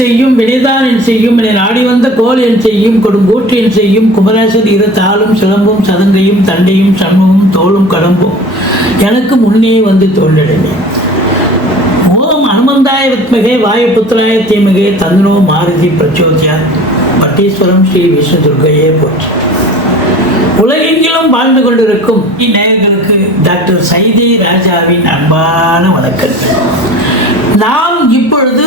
செய்யும் வினைதான் என் செய்யும் என நாடி வந்த கோல் என் செய்யும் கொடுங்கூற்று என் செய்யும் குமரேசன் இரு தாளும் சிலம்பும் சதங்கையும் தண்டையும் சண்முகம் தோளும் கடம்பும். எனக்கு முன்னே வந்து தோன்றினே ஓம் அனுமந்தாய வித்மகே வாயுபுத்திராய தீமகே தந்தனோ மாருதி பிரச்சோதியா. பட்டீஸ்வரம் ஸ்ரீ விஷ்ணு துர்கையே போற்றி. உலகெங்கிலும் வாழ்ந்து கொண்டிருக்கும் நேயர்களுக்கு டாக்டர் சைதி ராஜாவின் அன்பான வணக்கங்கள். நாம் இப்பொழுது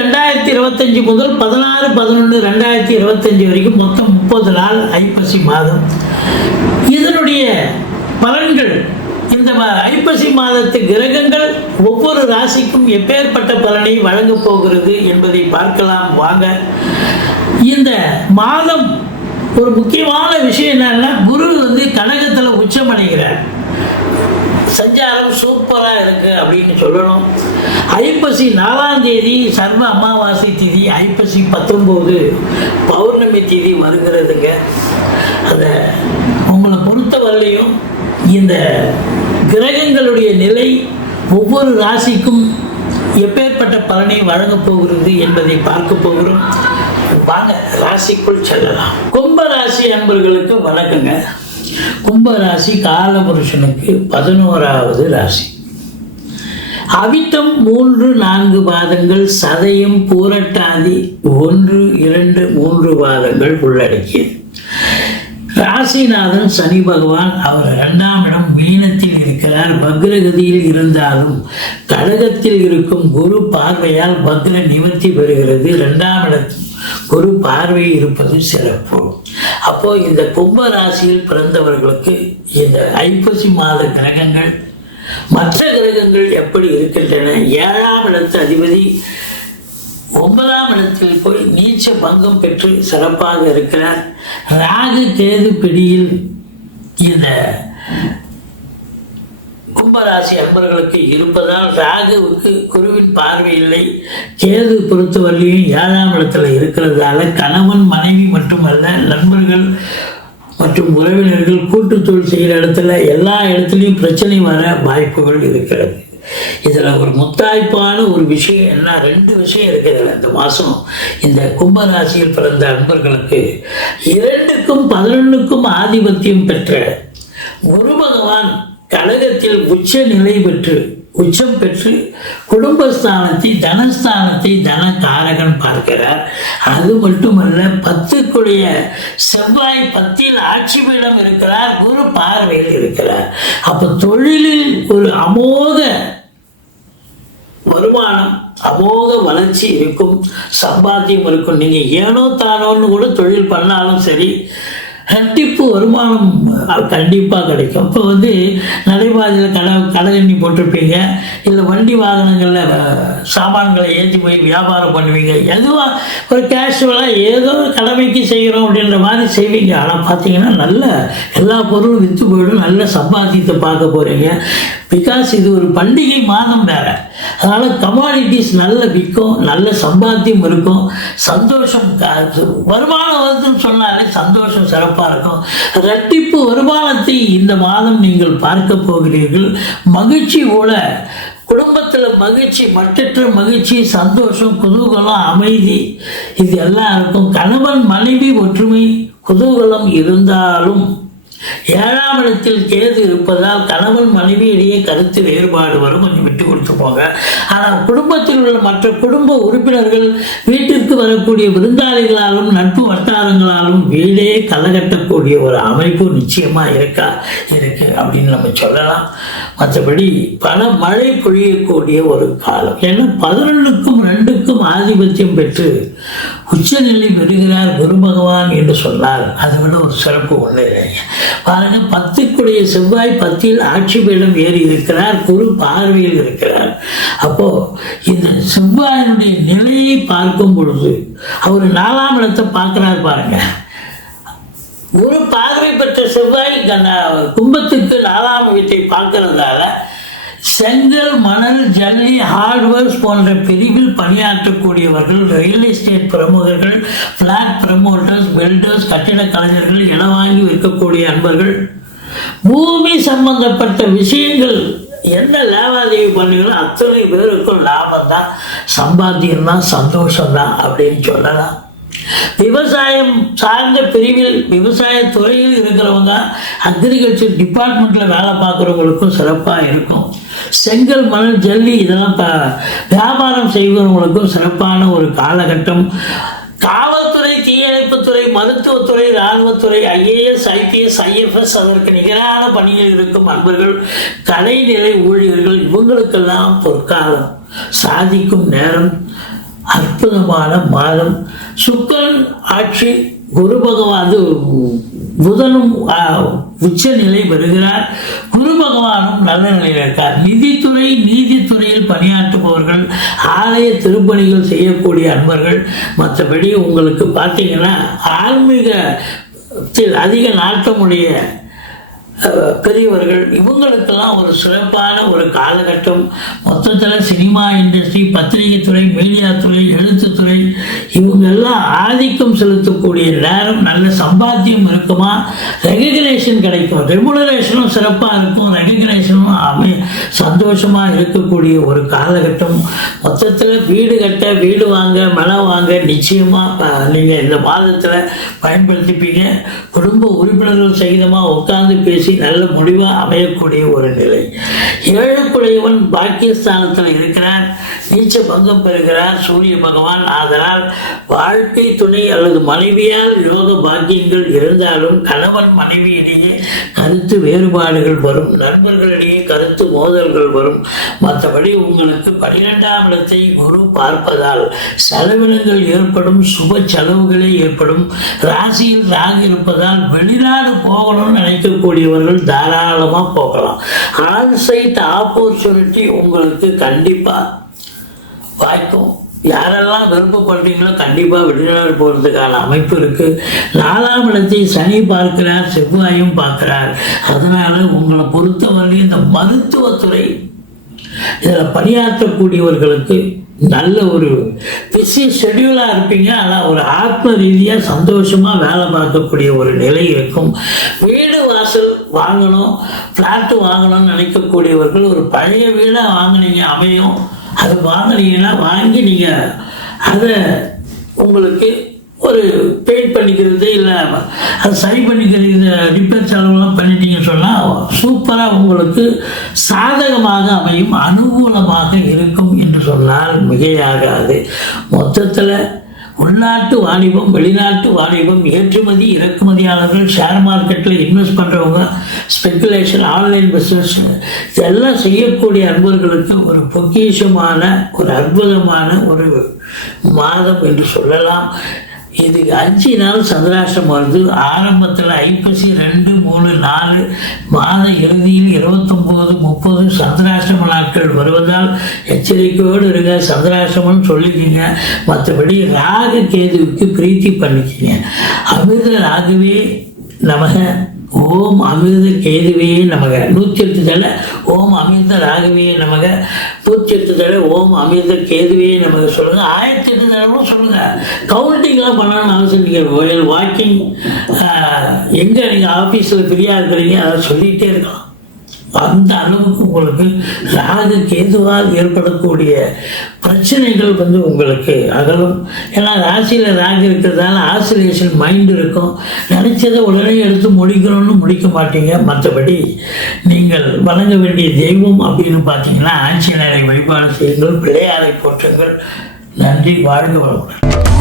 ரெண்டாயிரத்தி இருபத்தஞ்சி முதல் பதினாறு பதினொன்று ரெண்டாயிரத்தி இருபத்தஞ்சி வரைக்கும் மொத்தம் முப்பது நாள் ஐப்பசி மாதம். இதனுடைய பலன்கள் இந்த ஐப்பசி மாதத்து கிரகங்கள் ஒவ்வொரு ராசிக்கும் எப்பேற்பட்ட பலனை வழங்கப் போகிறது என்பதை பார்க்கலாம் வாங்க. இந்த மாதம் ஒரு முக்கியமான விஷயம் என்னன்னா குரு வந்து கனகத்தில் உச்சமடைகிறார். சஞ்சாரம் சூப்பராக இருக்கு அப்படின்னு சொல்லணும். ஐப்பசி நாலாம் தேதி சர்வ அமாவாசை திதி ஐப்பசி பத்தொம்போது பௌர்ணமி திதி வருகிறதுங்க. அந்த உங்களை பொறுத்தவரையிலையும் இந்த கிரகங்களுடைய நிலை ஒவ்வொரு ராசிக்கும் எப்பேற்பட்ட பலனை வழங்கப் போகிறது என்பதை பார்க்க போகிறோம். வாங்க ராசிக்குள் செல்லலாம். கும்ப ராசி அன்பர்களுக்கு வணக்கங்க. கும்ப ராசி காலபுருஷனுக்கு பதினோராவது ராசி. அவித்தம் மூன்று நான்கு பாதங்கள் சதயம் பூரட்டாதி ஒன்று இரண்டு மூன்று பாதங்கள் உள்ளடக்கியது. ராசிநாதன் சனி பகவான் அவர் இரண்டாம் இடம் மீனத்தில் இருக்கிறார். பக்ரகதியில் இருந்தாலும் கடகத்தில் இருக்கும் குரு பார்வையால் பக்ர நிவர்த்தி பெறுகிறது. இரண்டாம் இடத்தில் குரு பார்வை இருப்பது சிறப்பு. அப்போ இந்த கும்ப ராசியில் பிறந்தவர்களுக்கு இந்த ஐப்பசி மாத கிரகங்கள் மற்ற கிரகங்கள் எப்படி இருக்கின்றன? ஏழாம் இடத்து அதிபதி ஒன்பதாம் இடத்தில் போய் நீச்ச பங்கம் பெற்று சிறப்பாக இருக்கிறார். ராகு கேது பிடியில் இந்த கும்பராசி அன்பர்களுக்கு இருப்பதால் ராகுவுக்கு குருவின் பார்வை இல்லை. கேது பொறுத்தவரையும் ஏழாம் இடத்துல இருக்கிறதால கணவன் மனைவி மட்டுமல்ல நண்பர்கள் மற்றும் உறவினர்கள் கூட்டு தொழில் செய்கிற இடத்துல எல்லா இடத்துலையும் பிரச்சனை வர வாய்ப்புகள் இருக்கிறது. இதில் ஒரு முத்தாய்ப்பான ஒரு விஷயம் என்ன? ரெண்டு விஷயம் இருக்குது இந்த மாதம் இந்த கும்பராசியில் பிறந்த அன்பர்களுக்கு இரண்டுக்கும் பதினொன்றுக்கும் ஆதிபத்தியம் பெற்ற குரு பகவான் கழகத்தில் உச்ச நிலை பெற்று உச்சம் பெற்று குடும்பஸ்தானத்தை தனஸ்தானத்தை தன காரகன் பார்க்கிறார். அது மட்டுமல்ல பத்துக்குடைய செவ்வாய் பத்தில் ஆட்சி பீடம் இருக்கிறார் குரு பார்வையில் இருக்கிறார். அப்ப தொழிலில் ஒரு அமோக வருமானம் அமோக வளர்ச்சி இருக்கும். சம்பாத்தியம் இருக்கும். நீங்க ஏனோ தானோன்னு கூட தொழில் பண்ணாலும் சரி ரெட்டிப்பு வருமானம் கண்டிப்பாக கிடைக்கும். இப்போ வந்து நடைபாதையில் கடை கடை எண்ணி போட்டிருப்பீங்க. இல்லை வண்டி வாகனங்களில் சாமான்களை ஏற்றி போய் வியாபாரம் பண்ணுவீங்க. எதுவாக ஒரு கேஷுவலாக ஏதோ ஒரு கடமைக்கு செய்கிறோம் அப்படின்ற மாதிரி செய்வீங்க. ஆனால் பார்த்தீங்கன்னா நல்ல எல்லா பொருளும் விற்று போயிடும். நல்ல சம்பாதித்து பார்க்க போகிறீங்க பிகாஸ் இது ஒரு பண்டிகை மாதம் வேறு. அதனால் கமாடிட்டிஸ் நல்ல விற்கும் நல்ல சம்பாத்தியம் இருக்கும். சந்தோஷம் வருமானம் வருதுன்னு சொன்னாலே சந்தோஷம் சிறப்பாக இருக்கும். ரெட்டிப்பு வருமானத்தை இந்த மாதம் நீங்கள் பார்க்க போகிறீர்கள். மகிழ்ச்சி கூட குடும்பத்தில் மகிழ்ச்சி மட்டற்ற மகிழ்ச்சி சந்தோஷம் குதூகலம் அமைதி இது எல்லாம் இருக்கும் கணவன் மனைவி ஒற்றுமை குதூகலம் இருந்தாலும் ஏழாம் இடத்தில் கேது இருப்பதால் கணவன் மனைவி இடையே கருத்து வேறுபாடு வரும் கொஞ்சம் விட்டு கொடுத்து போங்க. ஆனால் குடும்பத்தில் உள்ள மற்ற குடும்ப உறுப்பினர்கள் வீட்டிற்கு வரக்கூடிய விருந்தாளிகளாலும் நட்பு வட்டாரங்களாலும் வீடே கலகட்டக்கூடிய ஒரு அமைப்பு நிச்சயமா இருக்கா? இருக்கு அப்படின்னு நம்ம சொல்லலாம். மற்றபடி பல மழை பொழியக்கூடிய ஒரு காலம். ஏன்னா பதினொன்றுக்கும் ரெண்டுக்கும் ஆதிபத்தியம் பெற்று உச்சநிலை பெறுகிறார் குரு பகவான் என்று சொன்னார் அதை விட ஒரு சிறப்பு ஒன்று இல்லைங்க. பாருங்க பத்துக்குடைய செவ்வாய் பத்தில் ஆட்சி பீடம் ஏறி இருக்கிறார் குரு பார்வையில் இருக்கிறார். அப்போ இந்த செவ்வாயினுடைய நிலையை பார்க்கும் பொழுது அவர் நாலாம் இடத்தை பார்க்கிறார் பாருங்க. ஒரு பார்வை பெற்ற செவ்வாய் கும்பத்துக்கு நாலாம் வீட்டை பார்க்கறதால செங்கல் மணல் ஜல்லி ஹார்ட்வேர்ஸ் போன்ற பிரிவில் பணியாற்றக்கூடியவர்கள் ரியல் எஸ்டேட் பிரமுகர்கள் பிளாட் ப்ரமோட்டர்ஸ் பில்டர்ஸ் கட்டிட கலைஞர்கள் என வாங்கி விற்கக்கூடிய அன்பர்கள். பூமி சம்பந்தப்பட்ட விஷயங்கள் என்ன லேவாதேவி பண்ணீங்களோ அத்தனை பேருக்கும் லாபம் தான் சம்பாத்தியம் தான் சந்தோஷம் தான் அப்படின்னு சொல்லலாம். விவசாயம் சார்ந்த பிரிவில் விவசாய துறையில் இருக்கிறவங்க அக்ரிகல்ச்சர் டிபார்ட்மெண்ட்டில் வேலை பார்க்குறவங்களுக்கும் சிறப்பாக இருக்கும். செங்கல் மணல் ஜல்லி இதெல்லாம் ப வியாபாரம் செய்வங்களுக்கும் சிறப்பான ஒரு காலகட்டம். காவல்துறை தீயணைப்புத்துறை மருத்துவத்துறை இராணுவத்துறை ஐஏஎஸ் ஐபிஎஸ் ஐஎஃப்எஸ் அதற்கு நிகரான பணியில் இருக்கும் அன்பர்கள் கலைநிலை ஊழியர்கள் இவங்களுக்கெல்லாம் பொற்காலம் சாதிக்கும் நேரம் அற்புதமான மாதம். சுக்கரன் ஆட்சி குரு பகவான் புதனும் உச்ச நிலை பெறுகிறார். குரு பகவானும் நல்ல நிலையில் இருக்கார். நிதித்துறை நீதித்துறையில் பணியாற்றுபவர்கள் ஆலய திருப்பணிகள் செய்யக்கூடிய அன்பர்கள். மற்றபடி உங்களுக்கு பார்த்தீங்கன்னா ஆன்மீகத்தில் அதிக நாட்டமுடைய பெரியவர்கள் இவங்களுக்கெல்லாம் ஒரு சிறப்பான ஒரு காலகட்டம். மொத்தத்தில் சினிமா இண்டஸ்ட்ரி பத்திரிகை துறை மீடியா துறை எழுத்துத்துறை இவங்கெல்லாம் ஆதிக்கம் செலுத்தக்கூடிய நேரம் நல்ல சம்பாத்தியம் இருக்குமா? ரெகக்னேஷன் கிடைக்கும். ரெமுனரேஷனும் சிறப்பாக இருக்கும். ரெகக்னேஷனும் அமை சந்தோஷமாக இருக்கக்கூடிய ஒரு காலகட்டம். மொத்தத்தில் வீடு கட்ட வீடு வாங்க மன வாங்க நிச்சயமாக நீங்கள் இந்த மாதத்தில் பயன்படுத்திப்பீங்க. குடும்ப உறுப்பினர்கள் சகிதமாக உட்கார்ந்து பேசி நல்ல முடிவாக அமையக்கூடிய ஒரு நிலை. ஏழுக்குடையவன் பாக்கியஸ்தானத்தில் இருக்கிறார் நீச்ச பங்கம் பெறுகிறார் சூரிய பகவான் ஆதலால் வாழ்க்கை துணை அல்லது மனைவியால் யோக பாக்கியங்கள் இருந்தாலும் கணவன் மனைவியிடையே கருத்து வேறுபாடுகள் வரும் நண்பர்களிடையே கருத்து மோதல்கள் வரும். மற்றபடி உங்களுக்கு பன்னிரெண்டாம் இடத்தை குரு பார்ப்பதால் செலவினங்கள் ஏற்படும் சுப செலவுகளே ஏற்படும் ராசியில் ராகு இருப்பதால் வெளிநாடு போகணும்னு நினைக்கக்கூடியவர்கள் தாராளமாக போகலாம். ஆன்சைட் ஆப்பர்ச்சுனிட்டி உங்களுக்கு கண்டிப்பாக வாய்க்கும். யாரெல்லாம் விருப்பப்படுறீங்களோ கண்டிப்பாக வெளிநாடு போகிறதுக்கான அமைப்பு இருக்குது நாலாம் இடத்தை சனி பார்க்கிறார் செவ்வாயும் பார்க்கிறார். அதனால் உங்களை பொறுத்தவரையும் இந்த மருத்துவத்துறை இதில் பணியாற்றக்கூடியவர்களுக்கு நல்ல ஒரு பிஸி ஷெடியூலாக இருப்பீங்க. ஆனால் ஒரு ஆத்ம ரீதியாக சந்தோஷமாக வேலை பார்க்கக்கூடிய ஒரு நிலை இருக்கும். வீடு வாசல் வாங்கணும் ஃப்ளாட்டு வாங்கணும்னு நினைக்கக்கூடியவர்கள் ஒரு பழைய வீடாக வாங்குனீங்க அமையும். அது வாங்குனீங்கன்னா வாங்கி நீங்கள் அதை உங்களுக்கு ஒரு பெயிண்ட் பண்ணிக்கிறது இல்லை அது சரி பண்ணிக்கிறது இந்த ரிப்பேர் செலவுலாம் பண்ணிட்டீங்கன்னு சொன்னால் சூப்பராக உங்களுக்கு சாதகமாக அமையும் அனுகூலமாக இருக்கும் என்று சொன்னால் மிகையாகாது. மொத்தத்தில் உள்நாட்டு வாணிபம் வெளிநாட்டு வாணிபம் ஏற்றுமதி இறக்குமதியாளர்கள் ஷேர் மார்க்கெட்டில் இன்வெஸ்ட் பண்ணுறவங்க ஸ்பெக்குலேஷன் ஆன்லைன் பிஸ்னஸ் இதெல்லாம் செய்யக்கூடிய அன்பர்களுக்கு ஒரு பொக்கிஷமான ஒரு அற்புதமான ஒரு மாதம் என்று சொல்லலாம். இது அஞ்சு நாள் சந்திராஷ்டம் வருது. ஆரம்பத்தில் ஐப்பசி ரெண்டு மூணு நாலு மாத இறுதியில் இருபத்தொம்போது முப்பது சந்திராஷ்டம நாட்கள் வருவதால் எச்சரிக்கையோடு இருக்க சந்திராஷ்டமம் சொல்லிக்கிங்க. மற்றபடி ராகு கேதுவுக்கு பிரீத்தி பண்ணிக்கிங்க. அமிர்த ராகுவே நமக ஓம் அமிர்த கேதுவே நமக. நூற்றி எட்டு தலை ஓம் அமிர்த ராகவே நமக. நூற்றி எட்டு தலை ஓம் அமிர்த கேதுவே நமக. சொல்லுங்க. ஆயிரத்தி எட்டு தடவை சொல்லுங்க. கவுண்டிங்லாம் பண்ணணும்னு அவசியம் நீங்கள் வாக்கிங் எங்கே நீங்கள் ஆஃபீஸில் ஃப்ரீயாக இருக்கிறீங்க அதை சொல்லிகிட்டே இருக்கலாம். அந்த அளவுக்கு உங்களுக்கு ராகு கேதுவால் ஏற்படக்கூடிய பிரச்சனைகள் வந்து உங்களுக்கு அகலும். ஏன்னா ராசியில் ராகு இருக்கிறதால ஆசிலேஷன் மைண்ட் இருக்கும். நினச்சதை உடனே எடுத்து முடிக்கணும்னு முடிக்க மாட்டீங்க. மற்றபடி நீங்கள் வழங்க வேண்டிய தெய்வம் அப்படின்னு பார்த்தீங்கன்னா ஆஞ்சநேயரை வழிபாடு செய்யுங்கள் பிள்ளையாரை போற்றுங்கள். நன்றி வாழ்க வளமுடன்.